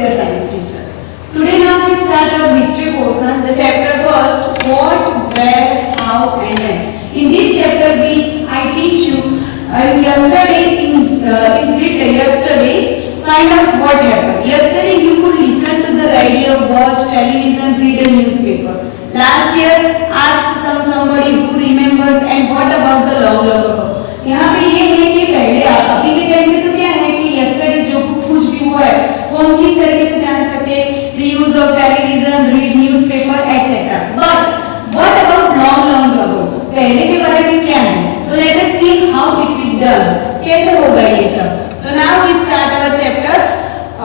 your science teacher. Today now we start our history portion, the chapter first, what, where, how and when. In this chapter I teach you yesterday find out what happened. Yesterday you could listen to the radio, watch television, read a newspaper. Last year ask somebody who remembers and what about the long ago. यहाँ पे ये है कि पहले अभी के time में तो क्या है कि yesterday जो कुछ भी हुआ है वो हम किस तरीके से जान सकते हैं, the use of television, read newspaper etc. But what about long ago? पहले के बारे में क्या है? तो let us see how it will done. कैसे होगा ये सब? तो now we start our chapter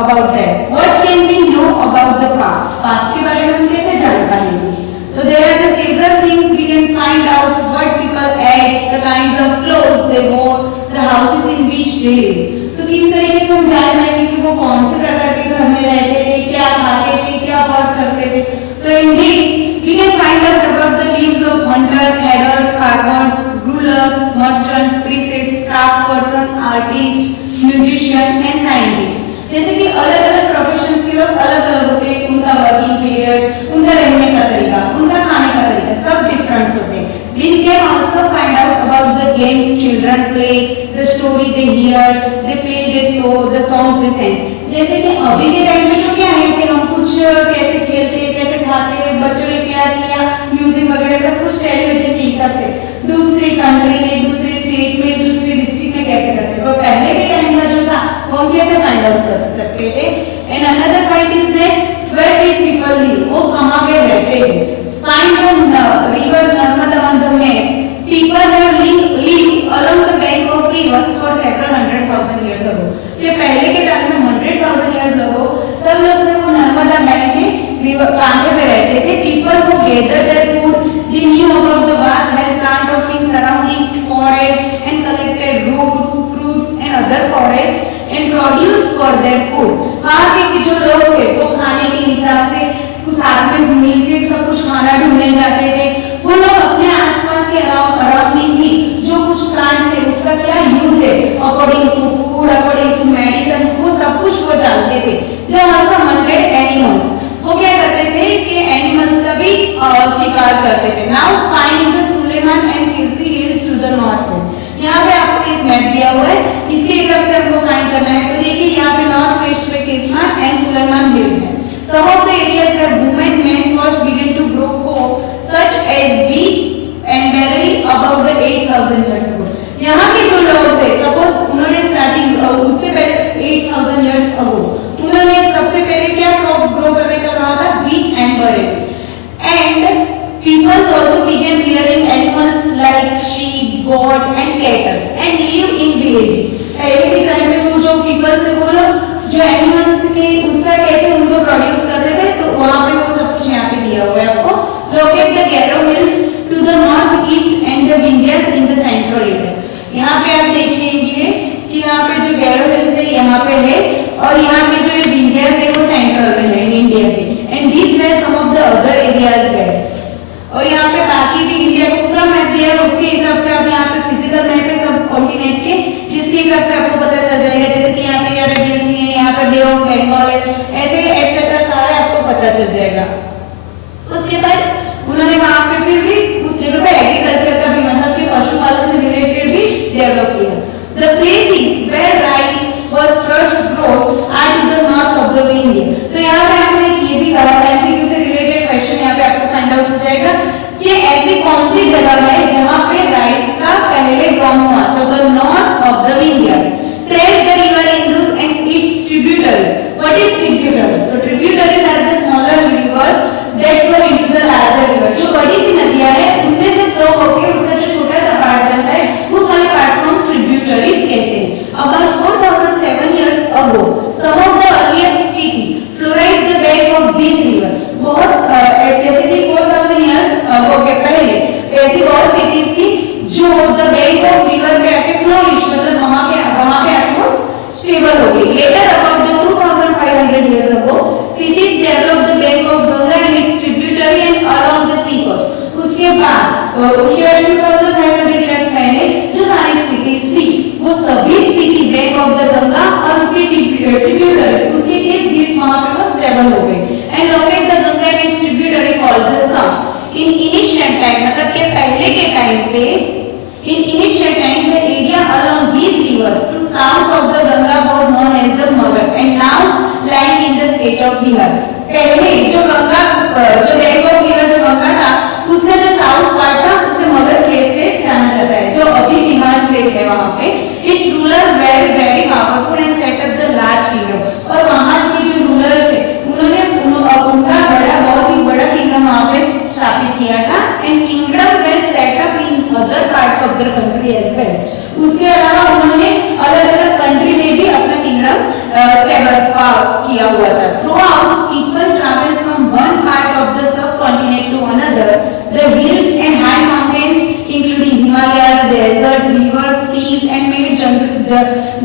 about that. What can we know about the past? Past के बारे में हम कैसे जान पाएंगे? So there are the several things we can find out: what people ate, the kinds of clothes they wore, the houses in which they lived. तो किस तरीके से हम जान पाएंगे कि वो कौन से प्रकार के घर में रहते थे, क्या खाते थे, क्या वर्क करते थे. तो in this we can find out about the lives of hunters, herders, farmers, rulers, merchants, priests, craftspersons, artists, musicians and scientists. जैसे कि अलग-अलग प्रोफेशंस के लोग अलग-अलग होते हैं, उनका वर्किंग पीरियड्स, उनका रहने का तरीका, उनका खाने का तरीका सब डिफरेंट होते हैं. We can also find out about the games children play, the story they hear, they play, they show, the songs they sing. जैसे कि अभी के टाइम में तो क्या है कि हम कुछ कैसे खेलते हैं, कैसे खाते हैं, बच्चों ने क्या किया, म्यूजिक वगैरह सब कुछ टेलीविजन के हिसाब से दूसरी कंट्री में, दूसरे स्टेट में, दूसरे डिस्ट्रिक्ट में कैसे करते थे. और पहले के टाइम का जो था वो हम कैसे फाइंड आउट कर सकते थे. And another point is that where did people live, वो कहां पे रहते थे. फाइंड द रिवर नर्मदा बंध में people have lived along the bank of river for several 100,000 years ago. ये पहले के टाइम में 100,000 years ago सब लोग थे वो नर्मदा बैंक में रिवर कांठे पे रहते थे. People who gather their food, they knew about the vast health plant of in surrounding forests and collected roots, fruits and other forests and produce for their food. वहाँ के जो लोग थे वो खाने के हिसाब से कुछ साथ में मिलके सब कुछ खाना ढूंढने जाते थे. वो लोग अपने आसपास के अराउंडिंग भी जो कुछ प्लांट्स थे उसका क्या यूज है according to food, according to medicine, वो सब कुछ वो जानते थे. दे आल्सो हंटेड एनिमल्स, वो क्या करते थे कि एनिमल्स का भी शिकार करते थे. Now find the Sulaiman and Kirthar hills to the north west. यहाँ पे आपको एक मैप दिया हुआ है, इसके हिसाब से हमको फाइंड करना है. तो देखिए यहाँ पे नॉर्थ वेस्ट में कीर्ति एंड सुलेमान हिल है. Some of the areas where women men first began to grow corn, such as wheat and barley, about the 8,000 years ago. यहाँ के जो लोग थे, suppose उन्होंने starting उससे पहले 8,000 years ago, उन्होंने सबसे पहले क्या crop grow करने का कहा था, wheat and barley. And people also began rearing animals like sheep, goat and cattle and live in villages. पहले के समय में वो जो people से वो लोग जो एनिमल्स थे उसका कैसे उनको प्रोड्यूस करते थे, तो वहां पे वो सब कुछ यहाँ पे दिया हुआ है आपको. Locate the Garo hills to the north east and the Vindhyas in the central India. यहाँ पे आप देखेंगे कि यहाँ पे जो गैरो हिल्स है यहाँ पे है और यहाँ पे जो विंध्यास है वो सेंट्रल में है इंडिया के. And this where some of the other areas where. और यहाँ पे बाकी भी इंडिया का पूरा मैप दिया है, उसके हिसाब से आप यहाँ पे फिजिकल मैप है सब कॉन्टिनेंट के, जिसके हिसाब से आपको पता चल जाएगा. जैसे कि यहाँ पे अरेबियन सी है, यहाँ पे बे ऑफ बंगाल है, ऐसे एक्सेट्रा सारे आपको पता चल जाएगा. उसके बाद उन्होंने वहाँ पे फिर भी उस जगह पे एग्रीकल्चर का भी मतलब कि पशुपालन से रिलेटेड भी डेवलप किया. The places where rice was first grown are to the north of the India. तो यहाँ पे आपने ये भी कहा था, एमसीक्यू से रिलेटेड क्वेश्चन यहाँ पे आपको फाइंड आउट हो जाएगा कि ऐसी कौन सी जगह है जहाँ पे राइस का पहले ग्रोन हुआ. तो the north of the India. Trace the river Indus and its tributaries. What is tributaries? So tributaries are the smaller rivers that flow into the larger river. जो बड़ी सी नदियाँ हैं उसमें से फ्लो होके उसका जो छोटा सा पार्ट बनता है उस वाले पार्ट को हम ट्रिब्यूटरीज कहते हैं. About 4,007 years ago, some of the earliest cities flourished the bank of this river. बहुत जैसे कि 4,000 years ago के पहले ऐसी बहुत सिटीज थी जो the bank of river पे आके फ्लोरिश मतलब वहाँ पे आके वो स्टेबल हो गई. Later about the 2,500 years ago, cities developed the bank of Ganga and its tributary and along the sea coast. उसके बाद 2,500 years पहले जो सारी सिटीज थी वो सभी city bank of the Ganga और उसके ट्रिब्यूटरी उसके इर्द गिर्द वहाँ पे स्टेबल हो गई। And locate the Ganga in its tributary called the some. In initial time मतलब कि पहले के टाइम पे in initial time the area along this river to south of the Ganga was known as the Magar and now lying in the state of Bihar। पहले जो गंगा जो bank of river जो गंगा था उसका जो साउथ पार्ट था उसे मगर प्लेस से जाना जाता है जो अभी बिहार स्टेट है। वहां पे it's ruler were very powerful and set up the large kingdom. और वहां के जो रूलर्स थे उन्होंने उनका बहुत ही बड़ा किंगडम वहां पे स्थापित किया था। And kingdom were set up in other parts of the country as well. उसके अलावा उन्होंने अलग अलग कंट्री में भी अपना किंगडम स्टेबल किया हुआ था। Throughout people travel from one part of the subcontinent to another. The hills and high mountains including Himalayas, desert, rivers, seas and made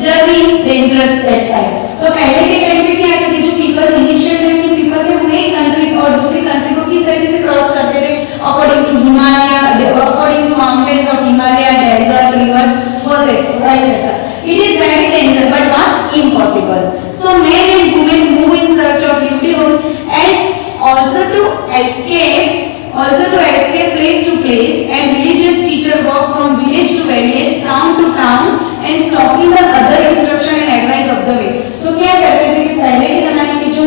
journeys dangerous at time. तो पहले के time पे क्या था कि जो पीपल इनिशियल टाइम के people थे वो एक कंट्री और दूसरी कंट्री को किस तरीके से क्रॉस करते थे according to Himalaya, according to mountains of Himalaya, desert, rivers was etc. It is very dangerous but not impossible. So men and women move in search of livelihood as also to escape place to place, and religious teacher walk from village to village, town to town and stopping the other instruction and advice of the way। तो क्या करते थे कि पहले के जमाने में जो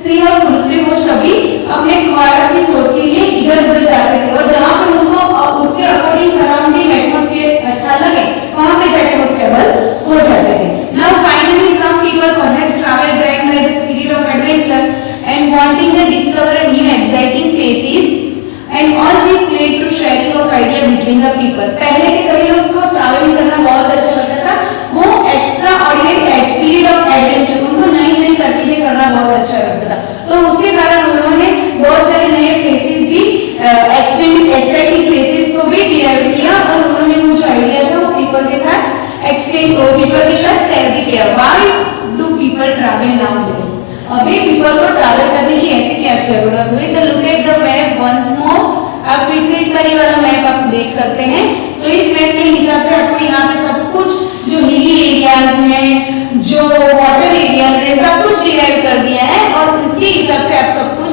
स्त्री और पुरुष थे वो सभी अपने ख्वाब की सोच के लिए इधर उधर जाते थे और जहाँ पे उनको उसके अकॉर्डिंग सराउंडिंग एटमॉस्फेयर अच्छा लगे वहाँ पे जाके वो स्टेबल हो जाते थे। Now finally some people perhaps travel dragged by the spirit of adventure and wanting to discover new exciting places, and all this led to sharing of idea between the people। पहले के कई लोग को travelling करना बहुत अच्छा लगता था, वो extra ordinary spirit of adventure उनको नई नई तरकीबें करना बहुत अच्छा लगता था। तो उसके कारण उन्होंने बहुत सारे नए प्लेसेस भी एक्साइटिंग प्लेसेस को भी डिराइव किया और उन्होंने कुछ आइडिया था वो पीपल के साथ पीपल के साथ शेयर भी किया। Why do people travel nowadays? अभी पीपल को ट्रैवल करने की ऐसी क्या जरूरत हुई? तो look at the map once more. आप फिर से इस वाला मैप आप देख सकते हैं। तो इस मैप के हिसाब से आपको यहाँ पे सब कुछ जो हिली एरियाज हैं, जो वाटर एरियाज है, सब कुछ डिराइव कर दिया है और इसके हिसाब से आप सब कुछ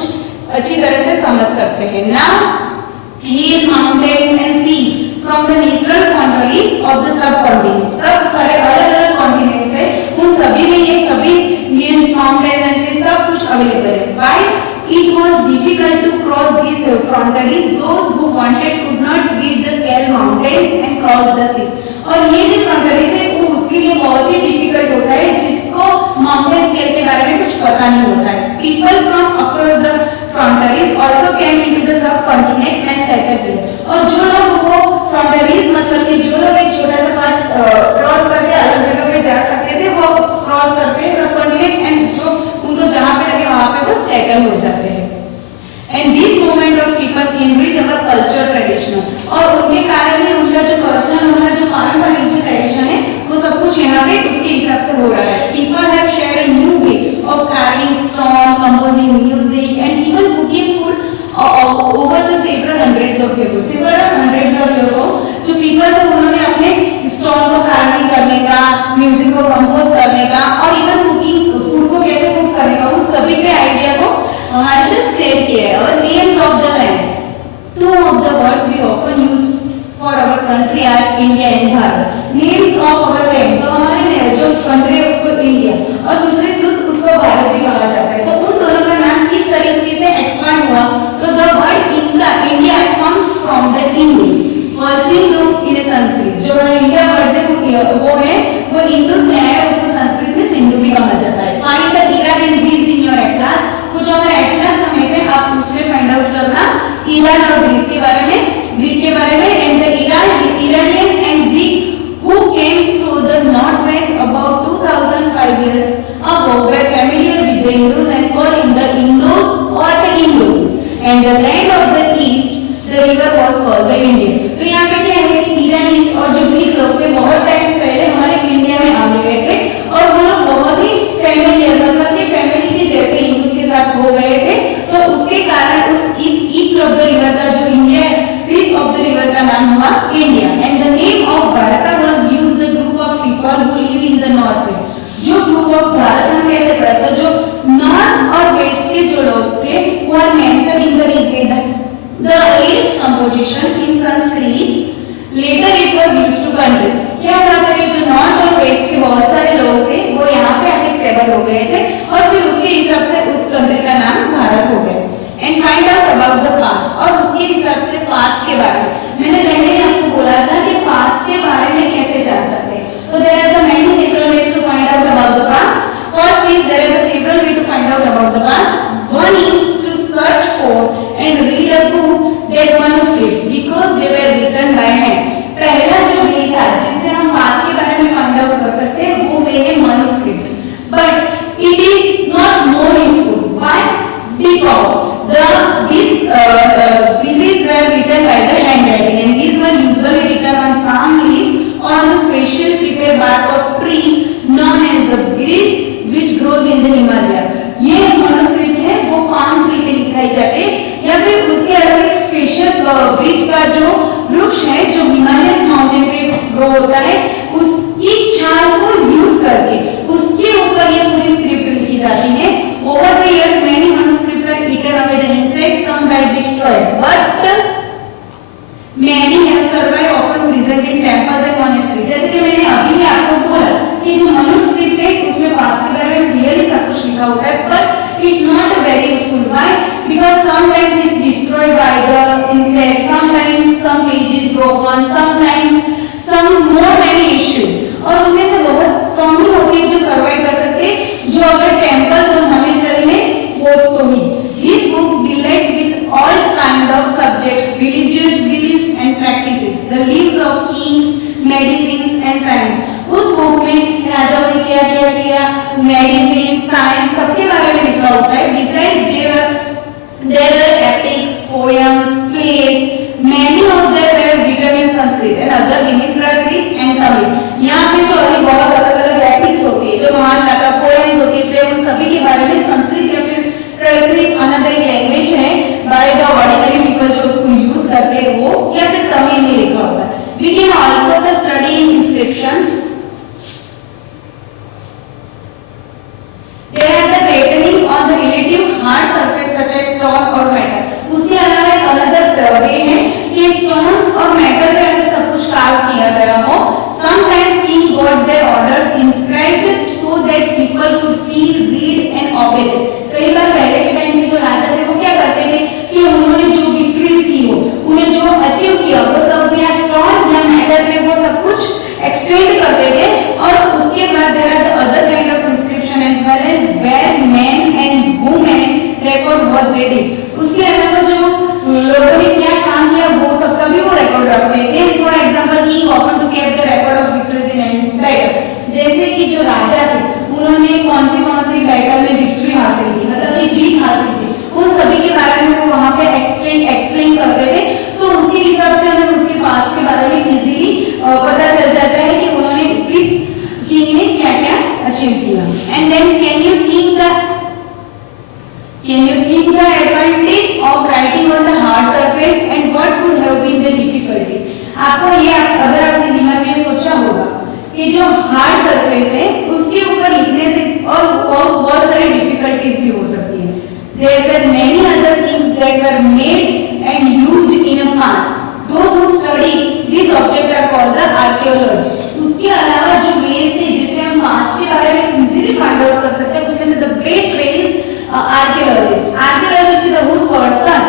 अच्छी तरह से समझ सकते हैं। Now hill, mountains and sea from the natural boundaries of the subcontinent. सब सारे अलग अलग कॉन्टिनेंट्स है, उन सभी में ये सभी हिल्स, माउंटेन्स एंड सी सब कुछ अवेलेबल है। Why it was difficult to cross these frontiers, those who wanted could not beat the scale mountains and cross the seas। और ये जो फ्रंटियर्स है वो उसके लिए बहुत ही डिफिकल्ट होता है जिसको माउंटेन स्केल के बारे में कुछ पता नहीं होता है। People from across the frontiers also came into the subcontinent and settled there. और जो लोग वो फ्रंटियर्स मतलब कि जो लोग एक छोटा सा पार्ट क्रॉस करके अलग जगह पे जा सकते थे वो क्रॉस करते हैं सब कॉन्टिनेंट एंड जो उनको जहाँ पे लगे वहाँ पे वो सेटल हो जाते हैं। And this movement of people enrich our culture tradition. और उनके कारण ही उनका जो कल्चर हमारा जो पारंपरिक जो ट्रेडिशन है वो सब कुछ यहाँ पे उसके हिसाब से हो रहा है। People have shared a new way of carving stone, composing music and even cooking food over the several hundreds of years. Several hundreds of years जो पीपल थे उन्होंने अपने स्टोन को कार्विंग करने का, म्यूजिक को कंपोज करने का और इवन कुकिंग फूड को कैसे कुक करने का उस सभी के आइडिया को हमारे साथ शेयर किया है। और names of the land, two of the words we often use for our country are India and Bharat. Names of our land, तो हमारे जो कंट्री है उसको इंडिया और दूसरे उसको भारत भी कहा जाता है। तो उन दोनों का नाम किस तरीके से एक्सपांड हुआ? तो the word India comes from the Indies और सिंधु इन संस्कृत। जो इंडिया वर्ड है वो इंडो से आया है, उसको संस्कृत में सिंधु भी कहा जाता है। Find the Iran and Greece in your atlas. वो जो हमारा एटलास का मैप है आप उसमें फाइंड आउट करना ईरान और ग्रीस के बारे में, ग्रीक के बारे में। And the Iranians and Greek who came through the northwest about 2005 years ago were familiar with the Indus and called the Indus or the Indus, and the land of the east the river was called the Indian। तो यहाँ पे क्या है कि ईरानीज और जो Greek लोग थे बहुत टाइम पहले हमारे इंडिया में आ गए थे और वो लोग बहुत ही फैमिलियर मतलब कि फैमिली के जैसे इंडस के साथ हो गए थे। तो उसके कारण उस ईस्ट ऑफ द रिवर का जो इंडिया है, ईस्ट ऑफ द रिवर का नाम हुआ India. And the name of Bharat was used the group of people who live in the north waste. जो ग्रुप ऑफ भारत हम कैसे पढ़ते हैं, जो नॉर्थ और और वेस्ट के जो लोग थे वो are mention in the Rigveda the earliest composition in Sanskrit later it was used to country. क्या हुआ था, ये जो नॉर्थ और वेस्ट के बहुत सारे लोग थे वो यहाँ पे आके स्टेबल हो गए थे और फिर उसके हिसाब से उस कंट्री का नाम भारत हो गया। And find out about the past, और उसके हिसाब से पास्ट के बारे में मैंने पहले ही आपको बोला था कि पास्ट के बारे में कैसे जान सकते हैं। तो there are the many several ways to find out about the past. First is there are the several way to find out about the past. One is to search for and read a book that manuscript because they were written by hand। पहला जो वे था जिससे हम past के बारे में find out कर सकते हैं वो वे है manuscript, but it is not more useful। Why? Because these were written by the handwriting and these were usually written on palm leaf or on the special prepared bark of tree known as the beech which grows in the Himalaya। ये manuscript है वो palm tree पे लिखाई जाती है या फिर उसके अलावा एक स्पेशल बीच का जो वृक्ष है जो हिमालयन माउंटेन पे ग्रो होता है उसकी छाल को यूज करके उसके ऊपर ये पूरी स्क्रिप्ट लिखी जाती है। Over the years many manuscripts were eaten away the insects, some were destroyed but many have survived, often preserved in temples and monasteries। जैसे कि मैंने अभी ही आपको बोला कि जो मैन्युस्क्रिप्ट है उसमें पास्ट के बारे में रियली सब कुछ लिखा होता है but it's not very useful। Why? Because sometimes it's destroyed by the insects, sometimes some page is broken, sometimes some more many issues, और उनमें से बहुत कम ही होती है जो सर्वाइव कर सकते हैं जो अगर टेम्पल्स और मॉनेस्टरी में हो तो ही। These books dealt with all kind of subjects, religious beliefs and practices, the lives of kings, medicines and science। उस बुक में राजाओं ने क्या क्या किया, मेडिसिन, साइंस सबके बारे में लिखा होता है। Besides there were epics, poems, plays, many of them were written in Sanskrit and other in Prakrit and Tamil। यहाँ पे जो अभी बहुत अलग-अलग एपिक्स होती है, जो महान कथा, पोएम्स होती है, प्ले, उन सभी के बारे में संस्कृत या फिर प्राकृत अनदर लैंग्वेज है बाय द ऑर्डिनरी पीपल जो उसको यूज करते हैं वो या फिर तमिल में लिखा होता है। We can also the study in inscriptions। There are the patterning on the relative hard surface such as stone or metal। उसके अलावा एक अनदर वे है कि स्टोन्स और मेटल पे अगर सब कुछ कार्व किया गया हो। Sometimes king got their order inscribed so that people could see, read and obey them। कई बार पहले के टाइम में जो राजा थे वो क्या करते थे कि उन्होंने जो विक्ट्रीज की हो, उन्हें जो अचीव किया वो सब या स्टोन या मेटल पे वो सब कुछ एक्सटेंड करते थे। और उसके बाद there are the other kind of inscription as well as where men and women record what they did. उसके अलावा जो लोगों ने क्या काम किया वो सब का भी वो रिकॉर्ड रखते थे। For example king often to keep the record of victories in battle. जैसे कि जो राजा थे उन्होंने कौन सी बैटल में विक्ट्री हासिल की, मतलब कि जीत हासिल की, उन सभी के बारे में वो वहां पे एक्सप्लेन करते थे। तो उसके हिसाब से हमें उसके पास्ट के बारे में इजीली पता चल जाता है कि उन्होंने किस किंग ने क्या क्या अचीव किया। And then can you think the advantage of writing on the hard surface and what could have been the difficulties. आपको ये अगर अपने दिमाग में सोचा होगा कि जो हार्ड सरफेस है उसके ऊपर लिखने से और बहुत सारी डिफिकल्टीज भी हो सकती है। There were many other things that were made and used in a past। Those who study this object are called the archaeologists। उसके अलावा जो वेज थे जिसे हम पास्ट के बारे में इजीली फाइंड आउट कर सकते हैं उसमें से the best way is archaeologist। Archaeologist is the person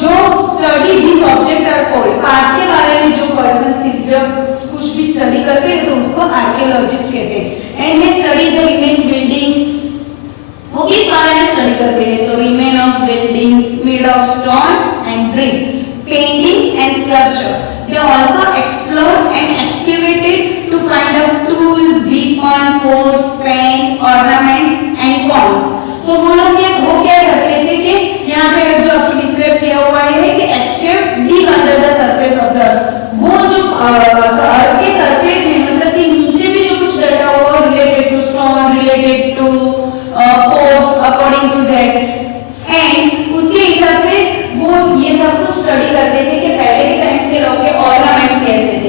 जो study this object are called. Past के बारे में जो पर्सन जब कुछ भी स्टडी करते हैं तो उसको आर्कियोलॉजिस्ट कहते हैं। And they study the remain building. वो किस बारे में स्टडी करते हैं तो remain of buildings made of stone and brick, paintings and sculpture. They also explore and excavated to find out tools, weapon, pots, pen, ornaments and coins. तो वो लोग क्या करते थे कि यहाँ पे जो आपको डिस्क्राइब किया हुआ है कि excavate deep under the surface of the earth. वो जो अर्थ के सरफेस में मतलब कि नीचे भी जो कुछ डाटा हुआ related to stone, related to pots according to that, and उसके हिसाब से वो ये सब कुछ स्टडी करते थे कि पहले के टाइम से लोग के ऑर्नामेंट्स कैसे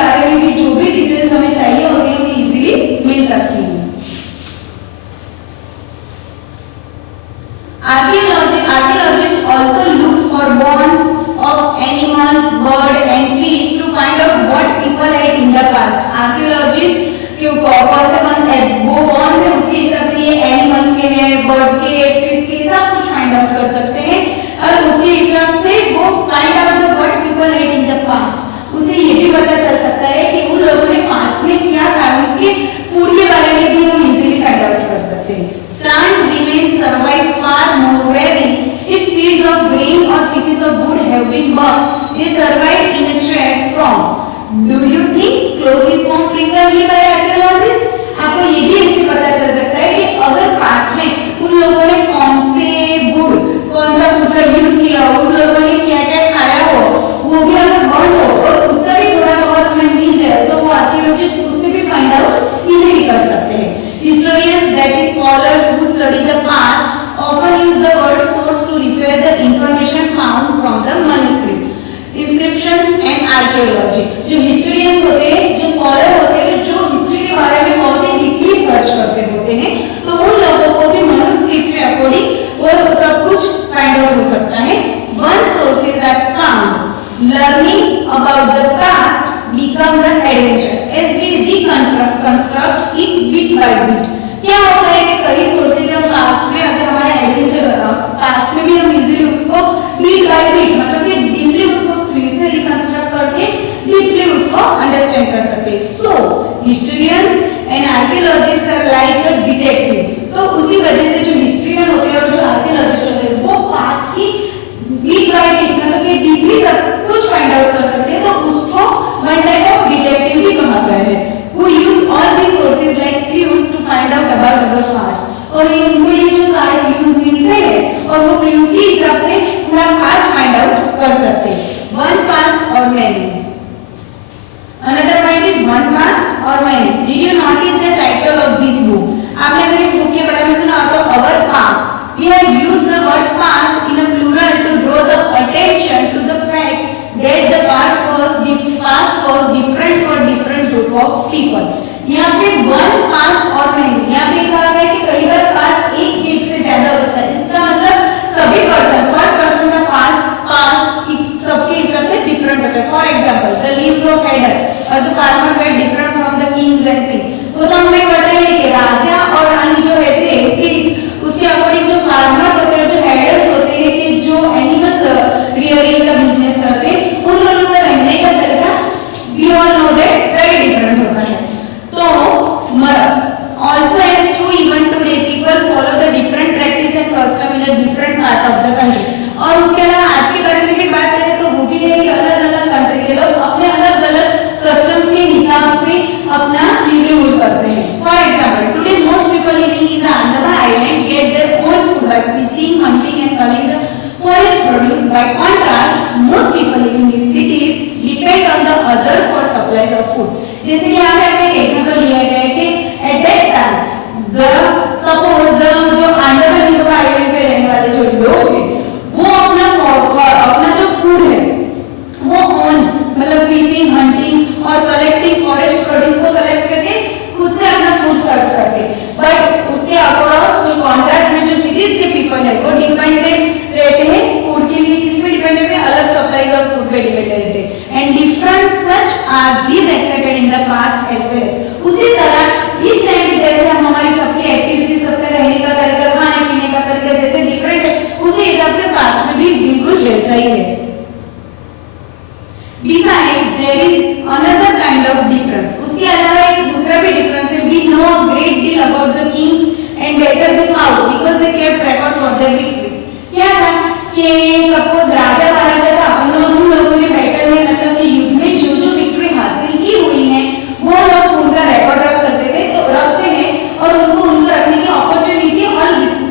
बारे में भी जो भी डिटेल्स हमें चाहिए होती है हमें इजीली मिल सकती है। Archaeologists also look for bones of animals, bird and fish to find out what people ate in the past. Archaeologists क्यों कौन से वो bones है उसके हिसाब से ये animals के हैं, birds के, fish के सब कुछ find out कर सकते हैं और उसके हिसाब से वो find out the what people ate in the past. उसे ये भी पता चल सकता है कि उन लोगों ने पास्ट में क्या खाया, उनके फूड के बारे में भी हम इजीली फाइंड आउट कर सकते हैं। Plant remains survive far more rarely if seeds of grain or pieces of wood have been burnt. They survive in a thread from. Do you think cloth is formed frequently by archaeologists? आपको ये भी इससे पता चल सकता है कि अगर पास्ट में उन लोगों ने कौन से वुड, कौन सा वुड का यूज किया, उन लोगों ने क्या क्या खाया हो, वो भी अगर बर्न हो और उसका भी थोड़ा बहुत हमें मिल जाए तो वो आर्कियोलॉजिस्ट उससे भी फाइंड आउट इजीली कर सकते हैं। Historians, that is scholars who study the past, often use the word source to refer the information found from the manuscript, inscriptions and archaeology. जो historians होते हैं, जो scholar होते हैं, जो history के बारे में बहुत ही deeply search करते होते हैं, तो उन लोगों को भी manuscript के according वो सब कुछ find out हो सकता है। Once sources are found, learning about the past become the adventure as we reconstruct it bit by bit. क्या होता है कि कई सोर्सेज हम पास्ट में अगर हमारा एडवेंचर रहा, पास्ट में भी हम इजीली उसको बिट बाय बिट मतलब कि डीपली उसको फिर से रिकंस्ट्रक्ट करके डीपली उसको अंडरस्टैंड कर सकते हैं। So historians and archaeologist are like a detective. तो उसी वजह से जो हिस्टोरियन होते हैं और जो आर्कियोलॉजिस्ट होते हैं वो पास्ट की बिट बाय बिट मतलब कि डीपली सब कुछ फाइंड आउट कर सकते हैं, तो उसको वन टाइप ऑफ डिटेक्टिव भी कहा गया है। Who use all these sources like clues to find out about the past. और इनको ये जो सारे clues मिलते हैं और वो clues के हिसाब से पूरा past find out कर सकते हैं। One past or many. Another point is one past or many. Did you notice the title of this book? आपने अगर इस बुक के बारे में सुना तो our past. We have used the word past in a plural to draw the attention to the fact that the past was different for different group of people. यहाँ पे one past और many, यहाँ पे कहा गया कि कई बार past एक से ज्यादा हो सकता है। इसका मतलब सभी पर्सन का past सबके हिसाब से डिफरेंट होता है। For example the lives of Adam और the farmer were different from the kings and queens. वो तो हमें पता है कि राजा और रानी जो रहते हैं उसके अकॉर्डिंग जो फार्मर्स होते हैं, जो हेडर्स होते हैं, कि जो एनिमल्स रियरिंग का बिजनेस करते हैं, उन लोगों का रहने का तरीका we all know that very different होता है। तो also as true even today people follow the different practice and custom in a different part of the country. और उसके अलावा आज के बारे में भी बात करें तो वो भी है कि अलग अलग कंट्री के लोग अपने अलग अलग कस्टम्स के हिसाब से अपना लिवलीहुड करते हैं। For example today most people living in the Andaman island get their own food by fishing, hunting and culling the forest produce. By contrast, most people living in cities depend on the other for supplies of food. जैसे कि यहाँ पे हमें example दिया गया है कि at that time suppose जो अंडमान निकोबार आइलैंड पे रहने वाले जो लोग हैं वो अपना जो फूड है वो ओन मतलब फिशिंग, हंटिंग और कलेक्टिंग फॉरेस्ट प्रोड्यूस को कलेक्ट करके खुद से अपना फूड सर्च करते हैं। बट उसके अक्रॉस जो कॉन्ट्रास्ट में जो सिटीज के पीपल है वो डिपेंडेंट रहते हैं फूड के लिए, किस पे डिपेंडेंट है, अलग सप्लाईज ऑफ फूड पे डिपेंडेंट रहते हैं। And different such are these accepted in the past as well. उसी तरह इस टाइम पे जैसे हम हमारी सबकी एक्टिविटी, सबका रहने का तरीका, खाने पीने का तरीका जैसे डिफरेंट है, उसी हिसाब से पास्ट में भी बिल्कुल वैसा ही है। Besides, there is another kind of difference. उसके अलावा एक दूसरा भी डिफरेंस है। We know a great deal about the kings and better be found because they kept record for their victories. क्या था कि सपोज राजा महाराजा था, उन लोगों ने बैटल में मतलब कि युद्ध में जो जो विक्ट्री हासिल की हुई है वो लोग उनका रिकॉर्ड रख सकते थे, तो रखते हैं और उनको रखने की अपॉर्चुनिटी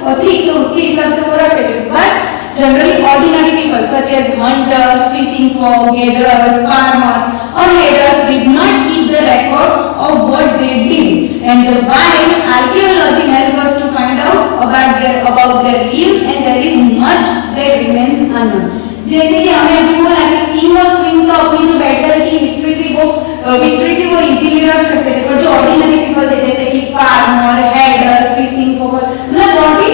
और थी तो उसके हिसाब से वो रखते थे। But generally ordinary people such as hunters, fishing folk, gatherers, farmers or herders did not keep the record of what they did, and while archaeology helps us to find out about their lives and there is much that remains unknown. जैसे कि हमें अभी बोला कि king और queen तो अपनी जो बैटल की हिस्ट्री थी वो विक्ट्री थी वो इजीली रख सकते थे, पर जो ऑर्डिनरी पीपल थे जैसे कि फार्मर, हेडर्स, फिशिंग पीपल, मतलब बहुत ही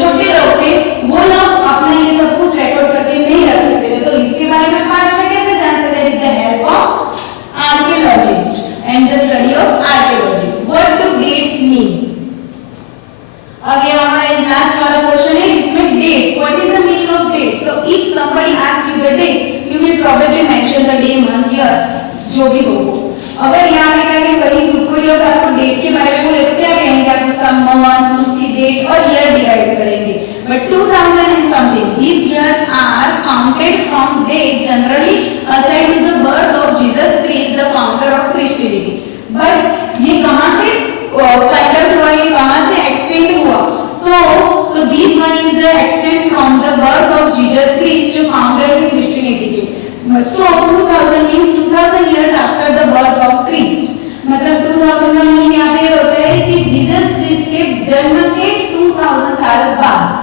छोटे लोग थे, वो लोग अपना ये सब कुछ रिकॉर्ड करके नहीं रख सकते थे। तो इसके बारे में पास्ट में कैसे जान सकते हैं? With the help of archaeologist and the study of archaeology. What do dates mean? अब ये हमारा लास्ट वाला क्वेश्चन है, इसमें dates, what is the meaning of dates? तो if somebody ask you the date, you will probably mention the day, month, year, जो भी हो। अगर यहाँ पे क्या है, कोई लोग आपको डेट के बारे में बोले तो क्या कहेंगे? आप उसका मंथ, उसकी डेट और ईयर डिवाइड करेंगे। But 2000 and something, these years are counted from date generally assigned to the birth of Jesus Christ, the founder of Christianity. But ये कहाँ से फाइंड आउट हुआ, ये कहाँ से एक्सटेंड हुआ? तो this one is the extent from the birth of Jesus Christ, जो फाउंडर थे क्रिश्चियनिटी के। So 2000 means 2000 years after the birth of Christ, मतलब 2000 का मीनिंग यहाँ पे होता है कि जीसस क्रिस्ट के जन्म के 2000 साल बाद।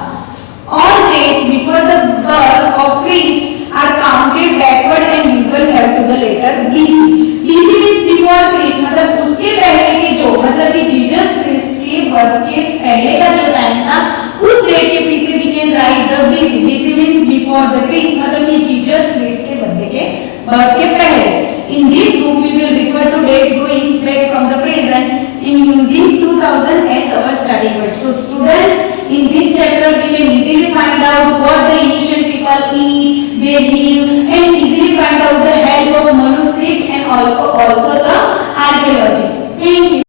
All dates before the birth of Christ are counted backward and usually have to the letter BC. BC means before Christ, मतलब उसके पहले के जो, मतलब कि जीसस क्रिस्ट के बर्थ के पहले का जो टाइम था, उस डेट के पीछे we can write the BC. BC means before the Christ, मतलब कि जीसस क्रिस्ट के बर्थ के पहले। In this book we will refer to dates going back from the present in using 2000 as our starting point. So students, in this chapter we can easily find out what the ancient people eat, they live, and easily find out the help of manuscript and also the archaeology. Thank you.